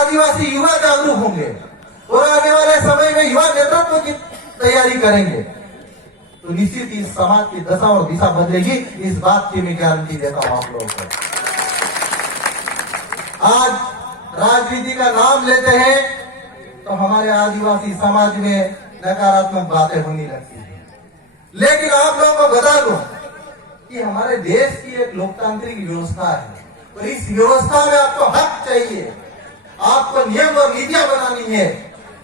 आदिवासी युवा जागरूक होंगे और आने वाले समय में युवा नेतृत्व की तैयारी करेंगे तो निश्चित इस समाज की दशा और दिशा बदलेगी। इस बात की मैं गारंटी देता हूं आप लोगों को। आज राजनीति का नाम लेते हैं तो हमारे आदिवासी समाज में नकारात्मक बातें होने लगती है, लेकिन आप लोगों को बता दूं कि हमारे देश की एक लोकतांत्रिक व्यवस्था है और इस व्यवस्था में आपको हक चाहिए, आपको नियम और नीतियां बनानी है।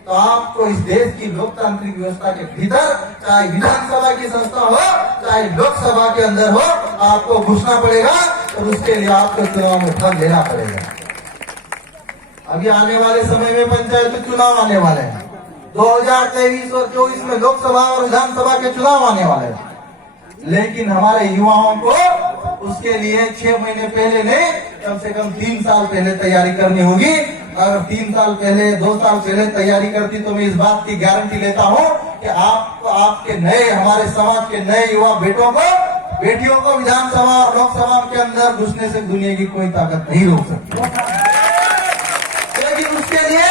तो आपको इस देश की लोकतांत्रिक व्यवस्था के भीतर, चाहे विधानसभा की संस्था हो चाहे लोकसभा के अंदर हो, आपको घुसना पड़ेगा और उसके लिए आपको चुनाव में भाग लेना पड़ेगा। अभी आने वाले समय में पंचायत चुनाव आने वाले हैं, 2023 और 24 में लोकसभा और विधानसभा के चुनाव आने वाले हैं, लेकिन हमारे युवाओं को उसके लिए 6 महीने पहले नहीं, कम से कम 3 साल पहले तैयारी करनी होगी। अगर 3 साल पहले 2 साल पहले तैयारी करती तो मैं इस बात की गारंटी लेता हूं कि आपको, आपके नए, हमारे समाज के नए युवा बेटियों को विधानसभा और लोकसभा के अंदर घुसने से दुनिया की कोई ताकत नहीं रोक सकती। लेकिन उसके लिए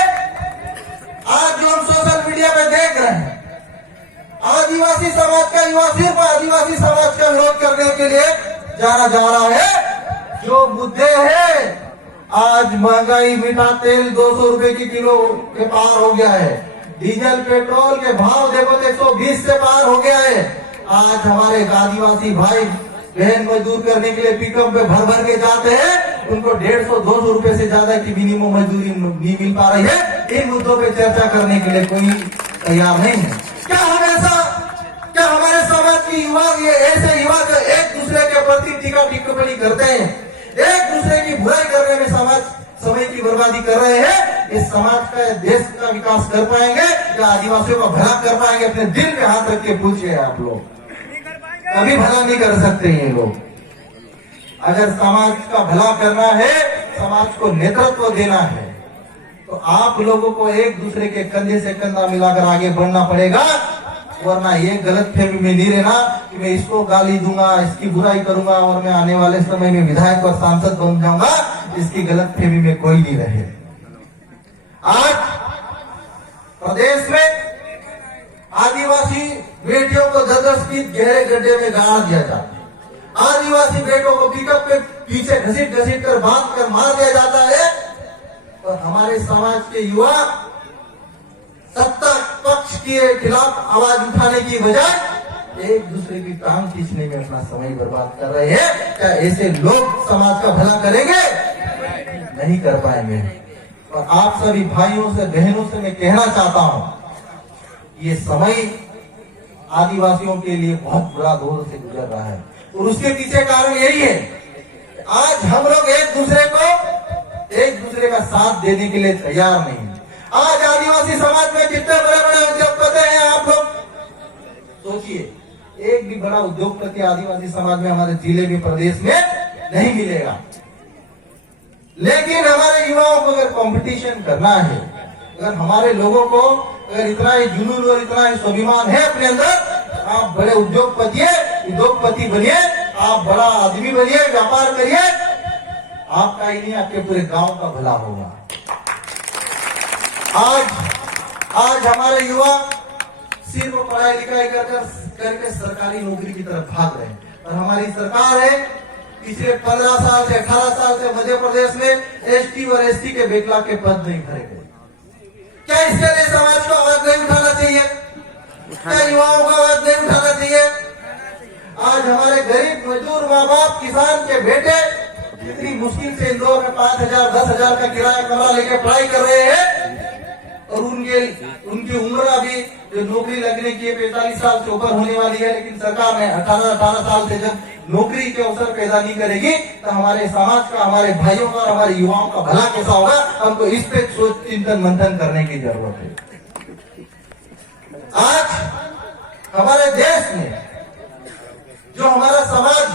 आज जो हम सोशल मीडिया पे देख रहे हैं, आदिवासी समाज का युवा सिर्फ आदिवासी समाज का विरोध करने के लिए जाना जा रहा है। जो मुद्दे हैं, आज महंगाई, मीठा तेल 200 रुपए की किलो के पार हो गया है, डीजल पेट्रोल के भाव देखो तो 120 से पार हो गया है। आज हमारे आदिवासी भाई बहन मजदूर करने के लिए पिकअप पे भर भर के जाते हैं, उनको 150-200 रुपए से ज्यादा की मिनिमम मजदूरी नहीं मिल पा रही है। इन मुद्दों पे चर्चा करने के लिए कोई तैयार नहीं है। क्या हमारे समाज की युवा, ये ऐसे युवा जो एक दूसरे के प्रति टीका टिप्पणी करते हैं, एक दूसरे की बुराई करने में समय की बर्बादी कर रहे हैं, इस समाज का, देश का विकास कर पाएंगे या आदिवासियों का भला कर पाएंगे? अपने दिल में हाथ रख के पूछिए आप लोग, कभी भला नहीं कर सकते ये लोग। अगर समाज का भला करना है, समाज को नेतृत्व देना है, तो आप लोगों को एक दूसरे के कंधे से कंधा मिलाकर आगे बढ़ना पड़ेगा। वरना ये गलत फहमी में नहीं रहना कि मैं इसको गाली दूंगा, इसकी बुराई करूंगा और मैं आने वाले समय में विधायक और सांसद बन जाऊंगा, इसकी गलत फहमी में कोई नहीं रहे। आज प्रदेश में आदिवासी बेटियों को 10-10 फीट गहरे गड्ढे में गाड़ दिया जाता है, आदिवासी बेटों को पिकअप पे पीछे घसीट कर बांध कर मार दिया जाता है। और हमारे समाज के युवा सत्ता पक्ष के खिलाफ आवाज उठाने की बजाय एक दूसरे की टांग खींचने में अपना समय बर्बाद कर रहे हैं। क्या ऐसे लोग समाज का भला करेंगे? नहीं कर पाएंगे। और आप सभी भाइयों से, बहनों से मैं कहना चाहता हूं, ये समय आदिवासियों के लिए बहुत बुरा दौर से गुजर रहा है और उसके पीछे कारण यही है, आज हम लोग एक दूसरे का साथ देने के लिए तैयार नहीं। आज आदिवासी समाज में कितने बड़े बड़े उद्योगपति हैं आप लोग सोचिए, एक भी बड़ा उद्योगपति आदिवासी समाज में हमारे जिले में, प्रदेश में नहीं मिलेगा। लेकिन हमारे युवाओं को अगर कंपटीशन करना है, अगर हमारे लोगों को अगर इतना ही जुनून और इतना ही स्वाभिमान है अपने अंदर, आप बड़े उद्योगपति बनिए, आप बड़ा आदमी बनिए, व्यापार करिए, आपका ही नहीं आपके पूरे गांव का भला होगा। आज हमारे युवा सिर्फ पढ़ाई लिखाई करके सरकारी नौकरी की तरफ भाग रहे हैं और हमारी सरकार है, पिछले 15 साल से 18 साल से मध्य प्रदेश में एसटी और एसटी के बैकलॉग के पद नहीं भरे गए। क्या इसके लिए समाज को आवाज नहीं उठाना चाहिए? क्या युवाओं को आवाज नहीं उठाना चाहिए? आज हमारे गरीब मजदूर माँ बाप, किसान के बेटे इतनी मुश्किल से इंदौर में 5,000-10,000 का किराया कमरा लेके पढ़ाई कर रहे हैं और उनकी उम्र अभी जो नौकरी लगने की 45 साल से ऊपर होने वाली है, लेकिन सरकार ने 18 साल से जब नौकरी के अवसर पैदा नहीं करेगी तो हमारे समाज का, हमारे भाइयों का, हमारे युवाओं का भला कैसा होगा? हमको इस पे सोच चिंतन मंथन करने की जरूरत है। आज हमारे देश में जो हमारा समाज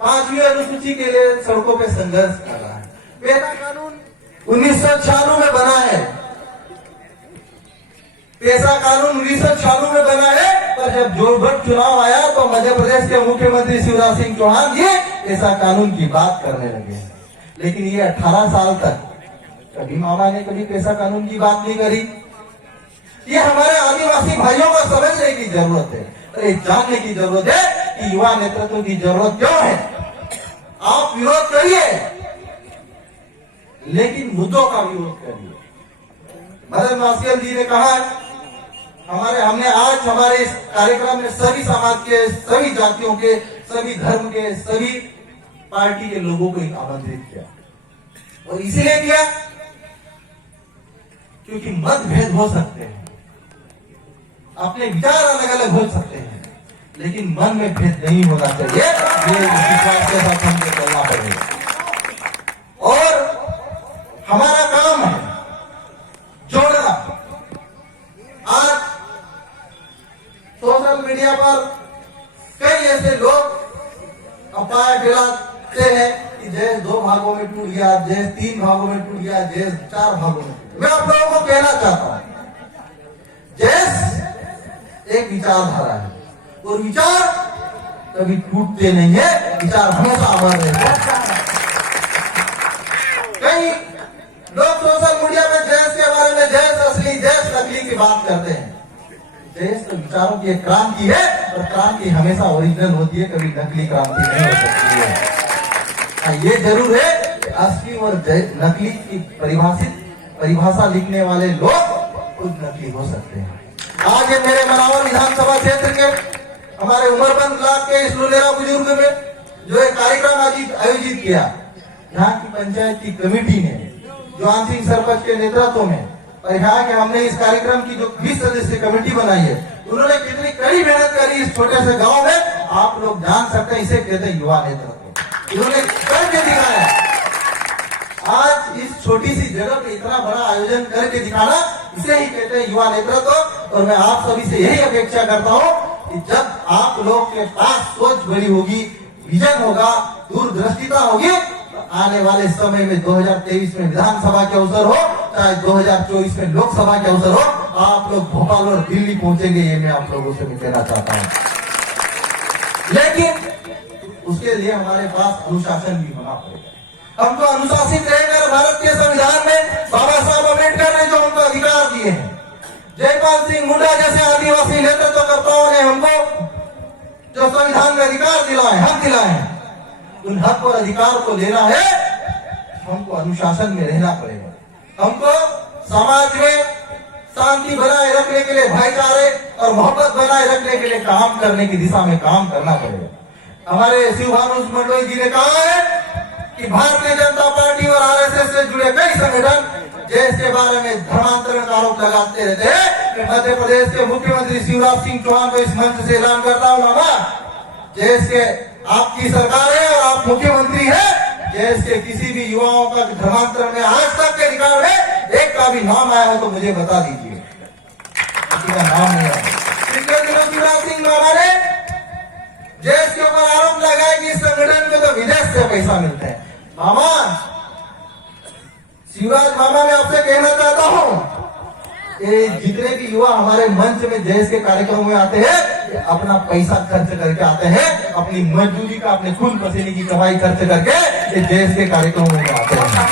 5वीं अनुसूची के लिए सड़कों पे संघर्ष कर रहा है, पेसा कानून 1996 में बना है, पेसा कानून 1996 में बना है, पर जब जोरबट चुनाव आया तो मध्य प्रदेश के मुख्यमंत्री शिवराज सिंह चौहान ये पेसा कानून की बात करने लगे। लेकिन ये 18 साल तक कभी मामा ने कभी पैसा कानून की बात नहीं करी। ये हमारे आदिवासी भाइयों को समझने की जरूरत है, अरे जानने की जरूरत है कि युवा नेतृत्व की जरूरत क्यों है। आप विरोध करिए, लेकिन मुद्दों का विरोध करिए। मदन मासियल जी ने कहा, हमने आज हमारे इस कार्यक्रम में सभी समाज के, सभी जातियों के, सभी धर्म के, सभी पार्टी के लोगों को आमंत्रित किया, और इसीलिए किया क्योंकि मतभेद हो सकते हैं, अपने विचार अलग अलग हो सकते हैं, लेकिन मन में भेद नहीं होना चाहिए। ये विश्वास के साथ हमको चलना पड़ेगा और हमारा काम है जोड़ना। आज सोशल मीडिया पर कई ऐसे लोग अफवाह फैलाते हैं कि देश 2 भागों में टूट गया, देश 3 भागों में टूट गया, देश 4 भागों में। मैं आप लोगों को कहना चाहता हूं, देश एक विचारधारा है और विचार कभी टूटते नहीं है, विचार हमेशा अमर रहते हैं। कई लोग सोशल मीडिया पे देश के बारे में देश असली देश नकली की बात करते हैं। देश तो विचारों की एक क्रांति है और क्रांति हमेशा ओरिजिनल होती है, कभी नकली क्रांति नहीं हो सकती है। ये जरूर है कि असली और नकली की परिभाषा लिखने वाले लोग खुद नकली हो सकते हैं। आज ये मेरे मनावर विधानसभा क्षेत्र के हमारे उमरबंद ब्लॉक के इस लुलेरा बुजुर्ग में जो एक कार्यक्रम आयोजित किया, यहाँ की पंचायत की कमेटी ने जवान सिंह सरपंच के नेतृत्व में, और यहाँ के हमने इस कार्यक्रम की जो 20 सदस्य कमेटी बनाई है, उन्होंने कितनी कड़ी मेहनत करी इस छोटे से गांव में। आप लोग जान सकते हैं, इसे कहते हैं युवा नेतृत्व। इन्होंने करके दिखाया। आज इस छोटी सी जगह पे इतना बड़ा आयोजन करके दिखाना, इसे ही कहते हैं युवा नेतृत्व। और मैं आप सभी से यही अपेक्षा करता हूँ कि जब आप लोग के पास सोच बड़ी होगी, विजन होगा, दूरदृष्टिता होगी, तो आने वाले समय में 2023 में विधानसभा के अवसर हो, चाहे 2024 में लोकसभा के अवसर हो, आप लोग भोपाल और दिल्ली पहुंचेंगे। ये मैं आप लोगों से कहना चाहता हूँ, लेकिन उसके लिए हमारे पास अनुशासन भी होना पड़ेगा। हमको अनुशासित रहकर भारत के संविधान में बाबा साहब अम्बेडकर ने जो हमको अधिकार दिए हैं, जयपाल सिंह मुंडा जैसे आदिवासी नेतृत्वकर्ताओं ने हमको जो संविधान में अधिकार दिलाए, हक दिलाए हैं, उन हक और अधिकार को लेना है, हमको अनुशासन में रहना पड़ेगा। हमको समाज में शांति बनाए रखने के लिए, भाईचारे और मोहब्बत बनाए रखने के लिए काम करने की दिशा में काम करना पड़ेगा। हमारे शिवभानु मंडल जी ने कहा है कि भारतीय जनता पार्टी और आरएसएस से जुड़े कई संगठन देश के बारे में धर्मांतरण का आरोप लगाते रहते हैं। मध्य प्रदेश के मुख्यमंत्री शिवराज सिंह चौहान को इस मंच से ऐलान करता हूँ, मामा, देश के आपकी सरकार है और आप मुख्यमंत्री हैं, देश के किसी भी युवाओं का धर्मांतरण में आज तक के रिकॉर्ड में एक का भी नाम आया हो तो मुझे बता दीजिए। किसी का नाम नहीं आया। पिछले दिनों शिवराज सिंह मामा ने देश के ऊपर आरोप लगाया कि इस संगठन में तो विदेश से पैसा मिलता है। मामा, शिवराज मामा, मैं आपसे कहना चाहता हूँ, जितने भी युवा हमारे मंच में देश के कार्यक्रमों में आते हैं, अपना पैसा खर्च करके आते हैं, अपनी मजदूरी का, अपने खून पसीने की कमाई खर्च करके ये देश के कार्यक्रमों में आते हैं।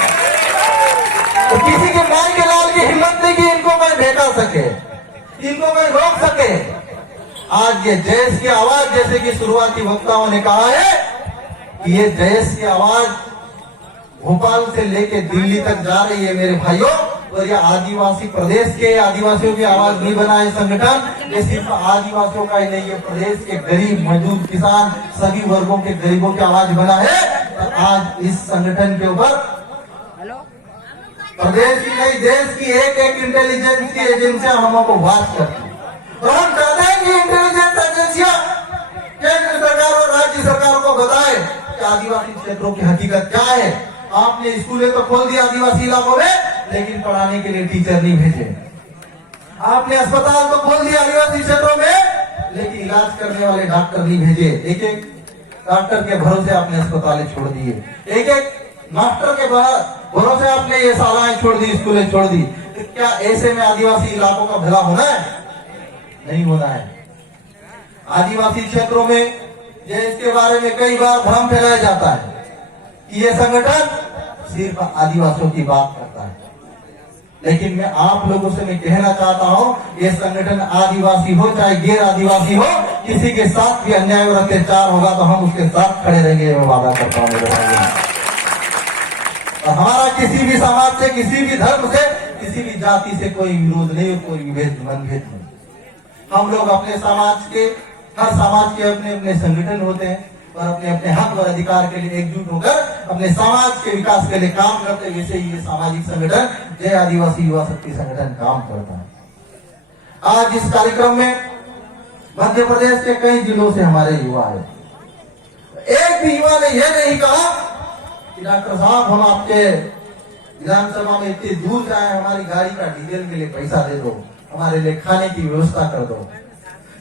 तो किसी के मार के लाल की हिम्मत नहीं कि इनको कोई भेटा सके, इनको कोई रोक सके। आज ये देश की आवाज, जैसे कि शुरुआती वक्ताओं ने कहा है कि ये देश की आवाज भोपाल से लेके दिल्ली तक जा रही है मेरे भाइयों। और ये आदिवासी प्रदेश के आदिवासियों की आवाज नहीं बना है संगठन, ये सिर्फ आदिवासियों का ही नहीं है, प्रदेश के गरीब, मजदूर, किसान, सभी वर्गों के गरीबों की आवाज बना है। तो आज इस संगठन के ऊपर प्रदेश की नहीं, देश की एक एक इंटेलिजेंस की एजेंसियां हमको वाच करती है। तो हम चाहते हैं कि इंटेलिजेंस एजेंसियां केंद्र सरकार और राज्य सरकार को बताए कि आदिवासी क्षेत्रों की हकीकत क्या है। आपने स्कूलें तो खोल दिया आदिवासी इलाकों में, लेकिन पढ़ाने के लिए टीचर नहीं भेजे। आपने अस्पताल तो खोल दिया आदिवासी क्षेत्रों में, लेकिन इलाज करने वाले डॉक्टर नहीं भेजे। एक एक डॉक्टर के भरोसे आपने अस्पतालें छोड़ दिए, एक एक मास्टर के भरोसे आपने ये शालाएं छोड़ दी, स्कूलें छोड़ दी। तो क्या ऐसे में आदिवासी इलाकों का भला होना है? नहीं होना है। आदिवासी क्षेत्रों में इसके बारे में कई बार भ्रम फैलाया जाता है कि ये संगठन सिर्फ आदिवासियों की बात करता है। लेकिन मैं आप लोगों से मैं कहना चाहता हूं, ये संगठन आदिवासी हो चाहे गैर आदिवासी हो, किसी के साथ भी अन्याय और अत्याचार होगा तो हम उसके साथ खड़े रहेंगे, मैं वादा करता हूं मेरे भाइयों। और हमारा किसी भी समाज से, किसी भी धर्म से, किसी भी जाति से कोई विरोध नहीं और कोई मनभेद नहीं। हम लोग अपने समाज के, हर समाज के अपने अपने संगठन होते हैं और अपने अपने हक और अधिकार के लिए एकजुट होकर अपने समाज के विकास के लिए काम करते हैं। वैसे ही ये सामाजिक संगठन जय आदिवासी युवा शक्ति संगठन काम करता है। आज इस कार्यक्रम में मध्य प्रदेश के कई जिलों से हमारे युवा आए। एक भी युवा ने यह नहीं कहा कि डॉक्टर साहब हम आपके विधानसभा में इतनी दूर जाए, हमारी गाड़ी का डीजल के लिए पैसा दे दो, हमारे लिए खाने की व्यवस्था कर दो।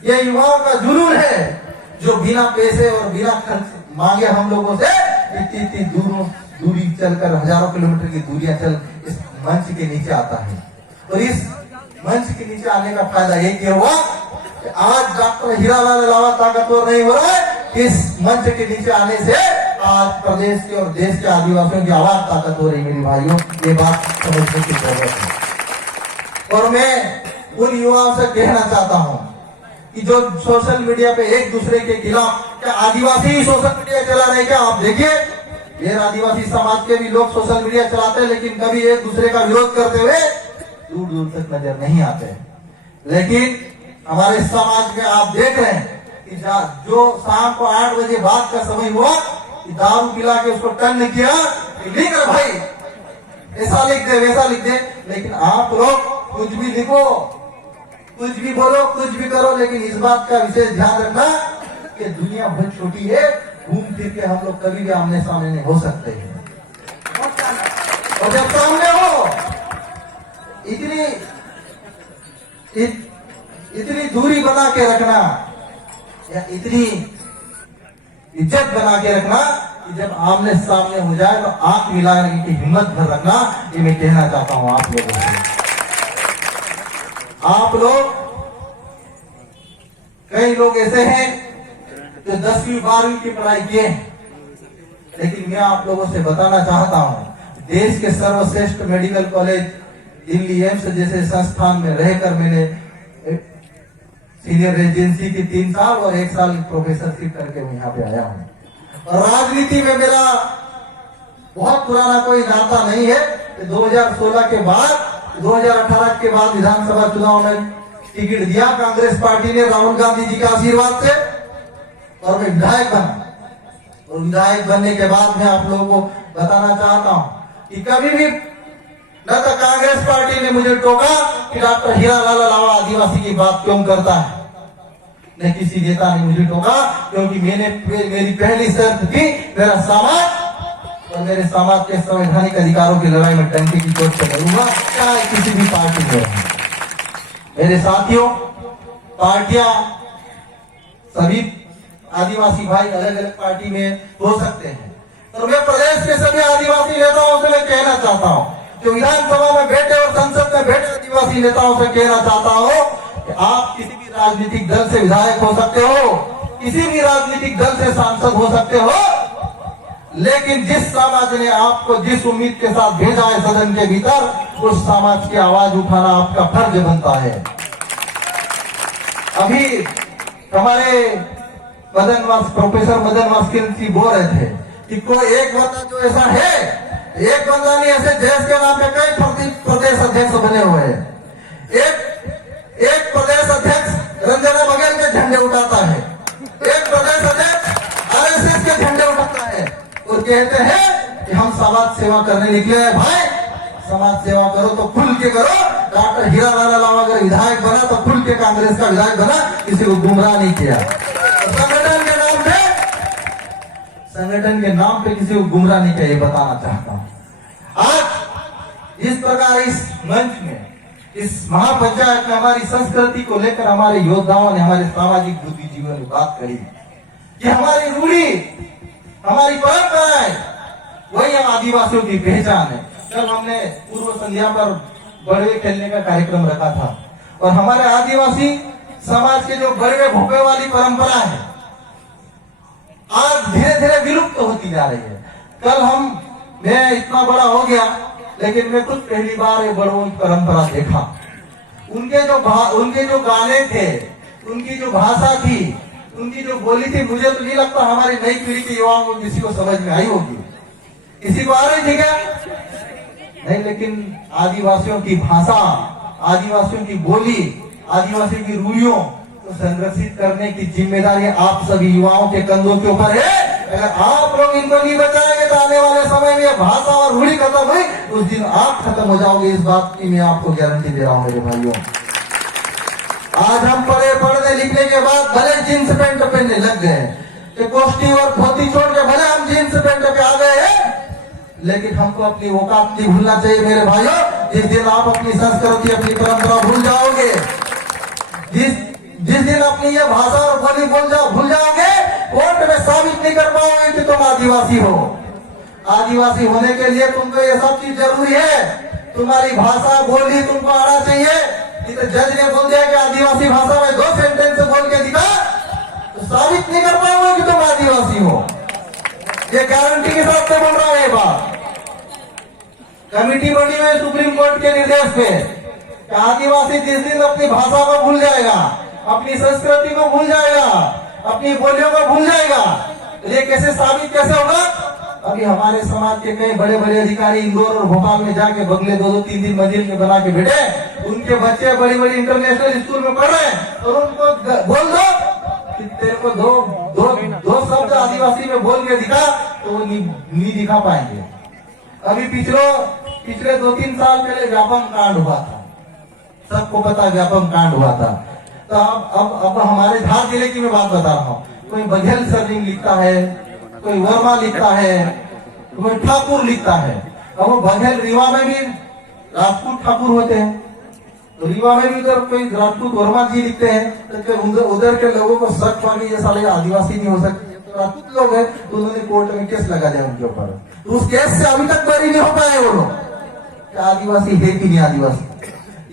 ये युवाओं का जुनून है जो बिना पैसे और बिना खर्च मांगे हम लोगों से इतनी दूरी चलकर, हजारों किलोमीटर की दूरियां चल इस मंच के नीचे आता है। और इस मंच के नीचे आने का फायदा ये हुआ कि आज डॉक्टर हीरालाल अलावा ताकतवर नहीं हो रहा है। इस मंच के नीचे आने से आज प्रदेश के और देश के आदिवासियों की आवाज ताकत हो रही। मेरे भाइयों, ये बात समझने की जरूरत है। और मैं उन युवाओं से कहना चाहता हूं कि जो सोशल मीडिया पे एक दूसरे के खिलाफ, क्या आदिवासी ही सोशल मीडिया चला रहे? क्या आप देखिए, गैर आदिवासी समाज के भी लोग सोशल मीडिया चलाते हैं, लेकिन कभी एक दूसरे का विरोध करते हुए दूर दूर तक नजर नहीं आते। लेकिन हमारे समाज में आप देख रहे हैं कि जो शाम को 8 बजे बाद का समय हुआ, दारू पिला के उसको टन किया, लिख रहे भाई ऐसा लिख दे वैसा लिख दे। लेकिन आप लोग कुछ भी लिखो, कुछ भी बोलो, कुछ भी करो, लेकिन इस बात का विशेष ध्यान रखना कि दुनिया बहुत छोटी है, घूम फिर के हम लोग कभी भी आमने सामने नहीं हो सकते हैं। और जब सामने हो, इतनी दूरी बना के रखना या इतनी इज्जत बना के रखना कि जब आमने सामने हो जाए तो आंख मिलाने की हिम्मत भर रखना। ये मैं कहना चाहता हूं आप लोगों से। आप लोग, कई लोग ऐसे हैं जो 10वीं 12वीं की पढ़ाई किए, लेकिन मैं आप लोगों से बताना चाहता हूं, देश के सर्वश्रेष्ठ मेडिकल कॉलेज दिल्ली एम्स जैसे संस्थान में रहकर मैंने सीनियर रेजिडेंसी की 3 साल और 1 साल प्रोफेसरशिप करके मैं यहाँ पे आया हूँ। और राजनीति में मेरा बहुत पुराना कोई नाता नहीं है। 2016 के बाद, 2018 के बाद विधानसभा चुनाव में टिकट दिया कांग्रेस पार्टी ने राहुल गांधी जी के आशीर्वाद से, और मैं विधायक बना। और विधायक बनने के बाद मैं आप लोगों को बताना चाहता हूँ कि कभी भी न तो कांग्रेस पार्टी ने मुझे टोका कि डॉक्टर हीरालाल अलावा आदिवासी की बात क्यों करता है, न किसी नेता ने मुझे टोका, क्योंकि मेरी पहली शर्त थी मेरा समाज और मेरे समाज के संवैधानिक अधिकारों की लड़ाई में टंकी की चोट से लड़ूंगा, चाहे किसी भी पार्टी में। मेरे साथियों, पार्टियां, सभी आदिवासी भाई अलग अलग पार्टी में हो सकते हैं, और मैं प्रदेश के सभी आदिवासी नेताओं से मैं कहना चाहता हूं, जो विधानसभा में बैठे और संसद में बैठे आदिवासी नेताओं से कहना चाहता हूं कि आप किसी भी राजनीतिक दल से विधायक हो सकते हो, किसी भी राजनीतिक दल से सांसद हो सकते हो, लेकिन जिस समाज ने आपको जिस उम्मीद के साथ भेजा है सदन के भीतर, उस समाज की आवाज उठाना आपका फर्ज बनता है। अभी हमारे प्रोफेसर मदन वास्किल जी बोल रहे थे कि कोई एक बंदा जो ऐसा है, एक बंदा नहीं, ऐसे देश के नाम पे कई प्रदेश अध्यक्ष बने हुए हैं। एक प्रदेश अध्यक्ष रंजना बघेल के झंडे उठाता है, एक प्रदेश अध्यक्ष आरएसएस के झंडे उठाता है और कहते हैं कि हम समाज सेवा करने निकले हैं। भाई, समाज सेवा करो तो खुल के करो। डॉक्टर हीरालाल अलावा अगर विधायक बना तो खुल के कांग्रेस का विधायक बना, किसी को गुमराह नहीं किया। संगठन के नाम पे किसी को गुमराह नहीं किया, ये बताना चाहता हूं। आज इस प्रकार इस मंच में, इस महापंचायत में हमारी संस्कृति को लेकर हमारे योद्धाओं ने, हमारे सामाजिक बुद्धिजीवियों ने बात करी कि हमारी रूढ़ी, हमारी परंपराएं, वही हम आदिवासियों की पहचान है। कल हमने पूर्व संध्या पर बड़वे खेलने का कार्यक्रम रखा था, और हमारे आदिवासी समाज के जो बड़वे भोपे वाली परंपरा है, आज धीरे धीरे विलुप्त होती जा रही है। कल मैं इतना बड़ा हो गया लेकिन मैं खुद पहली बार ये बड़ों की परंपरा देखा। उनके जो गाने थे, उनकी जो भाषा थी, उनकी जो बोली थी, मुझे तो नहीं लगता हमारी नई पीढ़ी के युवाओं को किसी को समझ में आई होगी। किसी को आ रही थी क्या? नहीं। लेकिन आदिवासियों की भाषा, आदिवासियों की बोली, आदिवासियों की रूढ़ियों को संरक्षित करने की जिम्मेदारी आप सभी युवाओं के कंधों के ऊपर है। अगर आप लोग इनको नहीं बचाएंगे तो आने वाले समय में भाषा और रूढ़ी खत्म हुई, उस दिन आप खत्म हो जाओगे। इस बात की मैं आपको गारंटी दे रहा हूं मेरे भाइयों। आज हम पढ़ने लिखने के बाद भले जींस पैंट पहनने लग गए, कोष्टी और धोती छोड़ के भले हम जींस पैंट पे आ गए हैं, लेकिन हमको अपनी औकात नहीं भूलना चाहिए मेरे भाइयों। जिस दिन आप अपनी संस्कृति, अपनी परंपरा भूल जाओगे, जिस दिन अपनी ये भाषा और बोली भूल जाओगे, कोर्ट में साबित नहीं कर पाओगे कि तुम आदिवासी हो। आदिवासी होने के लिए तुमको ये सब चीज जरूरी है। तुम्हारी भाषा बोली तुमको आना चाहिए। नहीं तो जज ने बोल दिया कि आदिवासी भाषा में 2 सेंटेंस बोल के दिखा, तो साबित नहीं कर पाओगे कि तुम आदिवासी हो। ये गारंटी के साथ से बोल रहा है। बात कमेटी बनी हुई सुप्रीम कोर्ट के निर्देश पे, आदिवासी जिस दिन अपनी भाषा को भूल जाएगा, अपनी संस्कृति को भूल जाएगा, अपनी बोलियों को भूल जाएगा, ये कैसे साबित कैसे होगा? अभी हमारे समाज के कई बड़े बड़े अधिकारी इंदौर और भोपाल में जाके बंगले 2-2, 3-3 मंजिल के बना के बैठे, उनके बच्चे बड़ी बड़ी इंटरनेशनल स्कूल में पढ़ रहे हैं, और उनको बोल दो कि तेरे को दो शब्द आदिवासी में बोल के दिखा, तो वो नहीं दिखा पाएंगे। अभी पिछले 2-3 साल पहले व्यापम कांड हुआ था, सबको पता व्यापम कांड हुआ था। तो अब हमारे धार जिले की मैं बात बता रहा हूँ। कोई बघेल सरलिंग लिखता है, कोई वर्मा लिखता है, कोई ठाकुर लिखता है। अब वो बघेल रीवा में भी राजपूत ठाकुर होते हैं, तो रीवा में भी उधर कोई राजपूत वर्मा जी लिखते हैं। तो उधर के लोगों को शक हुआ कि ये साले आदिवासी नहीं हो सकते, तो राजपूत लोग है, तो उन्होंने कोर्ट में केस लगा दिया उनके ऊपर। तो उस केस से अभी तक बरी नहीं हो पाए वो लोग, क्या आदिवासी है कि नहीं आदिवासी।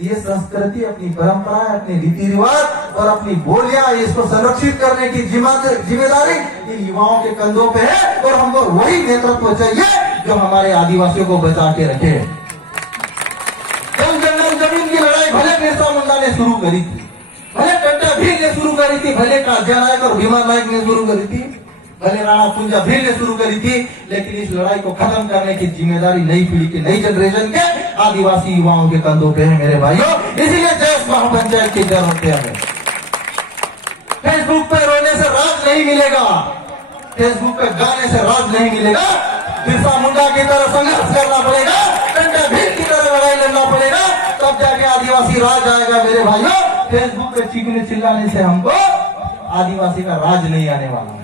ये संस्कृति, अपनी परंपरा, अपने रीति रिवाज और अपनी बोलियां, इसको संरक्षित करने की जिम्मेदारी इन युवाओं के कंधों पे है। और हमको वही नेतृत्व चाहिए जो हमारे आदिवासियों को बचा के रखे। जंगल जमीन की लड़ाई भले बिरसा मुंडा ने शुरू करी थी, भले टंटा भील ने शुरू करी थी, भले काजिया नायक और भीमा नायक ने शुरू करी थी, भले राणा कुंजा भील ने शुरू करी थी, लेकिन इस लड़ाई को खत्म करने की जिम्मेदारी नई पीढ़ी की, नई जनरेशन के आदिवासी युवाओं के कंधों पे है मेरे भाइयों। इसीलिए जैस महापंचायत की जरूरत है। फेसबुक पे रोने से राज नहीं मिलेगा, फेसबुक पे गाने से राज नहीं मिलेगा। बिरसा मुंडा की तरह संघर्ष करना पड़ेगा, टंटा भील की तरह लड़ाई लड़ना पड़ेगा, तब जाके आदिवासी राज आएगा मेरे भाइयों। फेसबुक पे चीखने चिल्लाने से हमको आदिवासी का राज नहीं आने वाला है,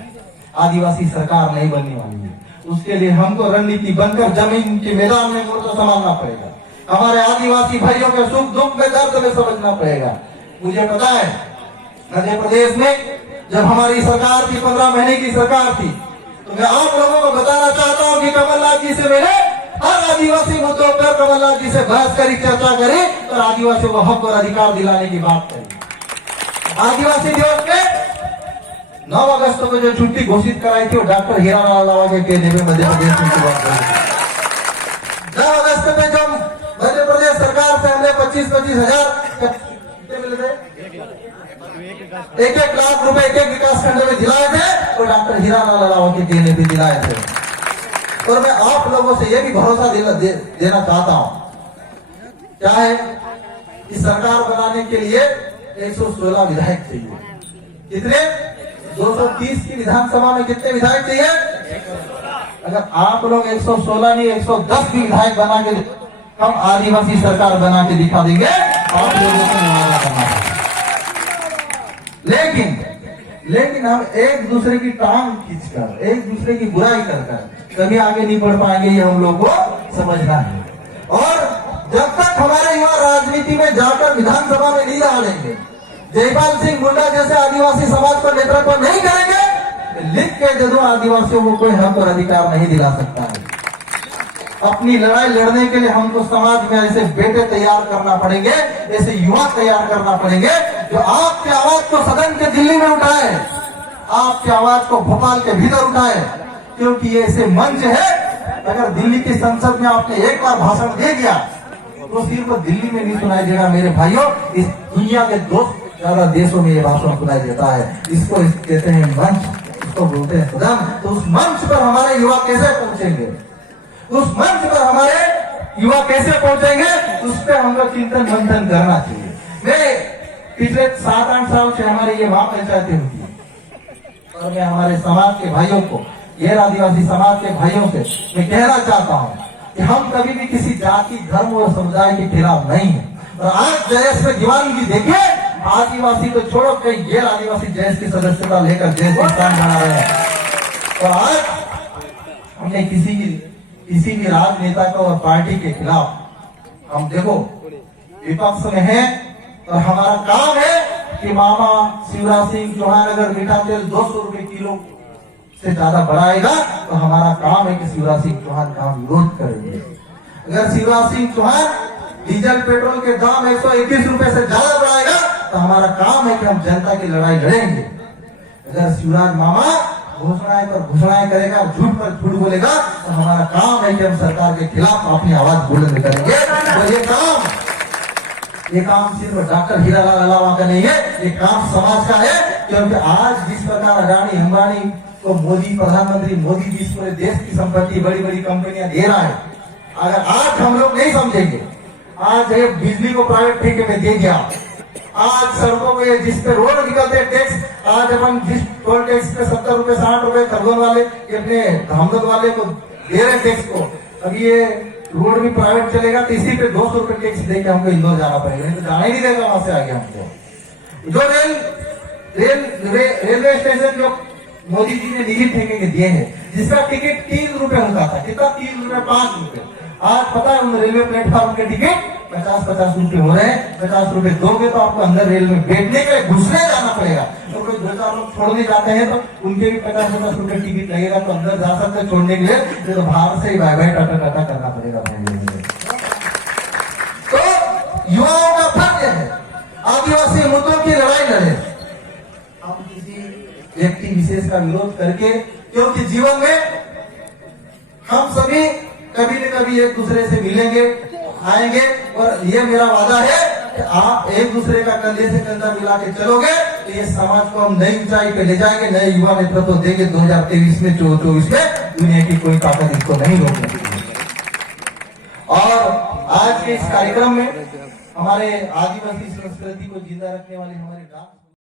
आदिवासी सरकार नहीं बनने वाली है। उसके लिए हमको रणनीति बनकर जमीन के मैदान में मोर्चा संभालना पड़ेगा। हमारे आदिवासी भाइयों के सुख दुख में, दर्द में समझना पड़ेगा। मुझे पता है मध्य प्रदेश में जब हमारी सरकार थी, 15 महीने की सरकार थी, तो मैं आप लोगों को बताना चाहता हूं कि कमलनाथ जी से मैंने हर आदिवासी मुद्दों पर कमलनाथ जी से बहस करी, चर्चा करी और आदिवासियों को हक और अधिकार दिलाने की बात करी। आदिवासी दिवस पे 9 अगस्त को जो छुट्टी घोषित कराई थी, वो डॉक्टर हीरालाल लावा के कहने में मध्य प्रदेश में शुरुआत करी। 9 अगस्त में जो मध्य प्रदेश सरकार से हमने 25-25 हजार मिले थे, 1-1 लाख रुपए 1-1 विकास खंड में दिलाए थे, और डॉक्टर हीरालाल लावा के कहने पे दिलाए थे। और मैं आप लोगों से यह भी भरोसा देना चाहता हूं, क्या है कि सरकार बनाने के लिए 116 विधायक चाहिए। कितने? 230 की विधानसभा में कितने विधायक चाहिए? अगर आप लोग 116 नहीं 110 की विधायक बना के, हम आदिवासी सरकार बना के दिखा देंगे। आप लोगों से मुआवजा करना है, लेकिन हम एक दूसरे की टांग खींचकर, एक दूसरे की बुराई कर कभी आगे नहीं बढ़ पाएंगे, ये हम लोग को समझना है। और जब तक हमारे युवा राजनीति में जाकर विधानसभा में नहीं डालेंगे, जयपाल सिंह मुंडा जैसे आदिवासी समाज को नेतृत्व नहीं करेंगे, लिख के दे दो, आदिवासियों को कोई हक और अधिकार नहीं दिला सकता है। अपनी लड़ाई लड़ने के लिए हमको समाज में ऐसे बेटे तैयार करना पड़ेंगे, ऐसे युवा तैयार करना पड़ेंगे जो आपकी आवाज को सदन के दिल्ली में उठाए, आपकी आवाज को भोपाल के भीतर उठाए, क्योंकि ये ऐसे मंच है अगर दिल्ली की संसद में आपने एक बार भाषण दे दिया तो सिर्फ दिल्ली में नहीं सुनाई देगा मेरे भाइयों, इस दुनिया के 2 ज्यादा देशों में ये भाषण सुनाई देता है। इसको कहते हैं मंच, इसको बोलते हैं सदन। तो उस मंच पर हमारे युवा कैसे पहुंचेंगे, उस मंच पर हमारे युवा कैसे पहुंचेंगे, उस पर हम लोग चिंतन मंथन करना चाहिए। मैं पिछले 7-8 साल से हमारे ये वहां पंचायतें होती है और मैं हमारे समाज के भाइयों को, गैर आदिवासी समाज के भाइयों से मैं कहना चाहता हूँ कि हम कभी भी किसी जाति, धर्म और समुदाय के खिलाफ नहीं है। और आज जयस में दीवानगी देखिए, आदिवासी तो छोड़ो, कई गैर आदिवासी जयस की सदस्यता लेकर जयस की स्थान बना रहे हैं। और आज हमने किसी भी राजनेता को और पार्टी के खिलाफ हम देखो विपक्ष में है और हमारा काम है कि मामा शिवराज सिंह चौहान अगर मीठा तेल 200 रुपए किलो से ज्यादा बढ़ाएगा तो हमारा काम है कि शिवराज सिंह चौहान का विरोध करेंगे। अगर शिवराज सिंह चौहान डीजल पेट्रोल के दाम 121 रुपए से ज्यादा बढ़ाएगा तो हमारा काम है कि हम जनता की लड़ाई लड़ेंगे। अगर शिवराज मामा घोषणाएं पर घोषणाएं करेगा, झूठ पर झूठ बोलेगा तो हमारा काम है कि हम सरकार के खिलाफ अपनी आवाज बुलंद करेंगे। तो ये काम सिर्फ डॉक्टर हीरालाल अलावा का नहीं है, ये काम समाज का है। क्योंकि आज जिस प्रकार अडानी अंबानी को मोदी, प्रधानमंत्री मोदी जिस पूरे देश की संपत्ति बड़ी बड़ी कंपनियां दे रहा है, अगर आज हम लोग नहीं समझेंगे, आज ये बिजली को प्राइवेट ठेके में दे दिया, आज सड़कों पे जिस पे रोड निकलते टैक्स, आज अपन जिस टोल टैक्स पे 70 रुपए 60 रुपए खरगोन वाले अपने धामदोद वाले को दे रहे टैक्स को, अभी ये रोड भी प्राइवेट चलेगा तो इसी पे 200 रुपए टैक्स देके हमको इंदौर जाना पड़ेगा, नहीं तो जाना ही नहीं देगा वहां से आगे हमको। जो रेलवे स्टेशन जो मोदी जी ने निजी ठेके के दिए हैं, जिसका टिकट 3 रुपए होता था, कितना 3 रुपए 5 रुपए, आज पता है उन रेलवे प्लेटफॉर्म के टिकट 50-50 रुपए हो रहे हैं। 50 रुपए दोगे तो आपको अंदर रेल में बैठने के घुसने जाना पड़ेगा। तो कोई 2-4 लोग छोड़ने जाते हैं तो उनके भी 50-50 रुपए टिकट लगेगा, तो अंदर जा सकते छोड़ने के लिए, तो बाहर से ही बाय बाय टाटा टाटा करना पड़ेगा भाई। तो युवाओं का फर्ज है आदिवासी मुद्दों की लड़ाई लड़े, हम किसी व्यक्ति विशेष का विरोध करके, क्योंकि जीवन में हम सभी कभी न कभी एक दूसरे से मिलेंगे, आएंगे, और ये मेरा वादा है कि आप एक दूसरे का कंधे से कंधा मिला के चलोगे तो ये समाज को हम नई ऊंचाई पे ले जाएंगे, नए युवा नेतृत्व देंगे। 2023 में 24 में दुनिया की कोई ताकत इसको नहीं रोक सकती। और आज के इस कार्यक्रम में हमारे आदिवासी संस्कृति को जिंदा रखने वाले हमारे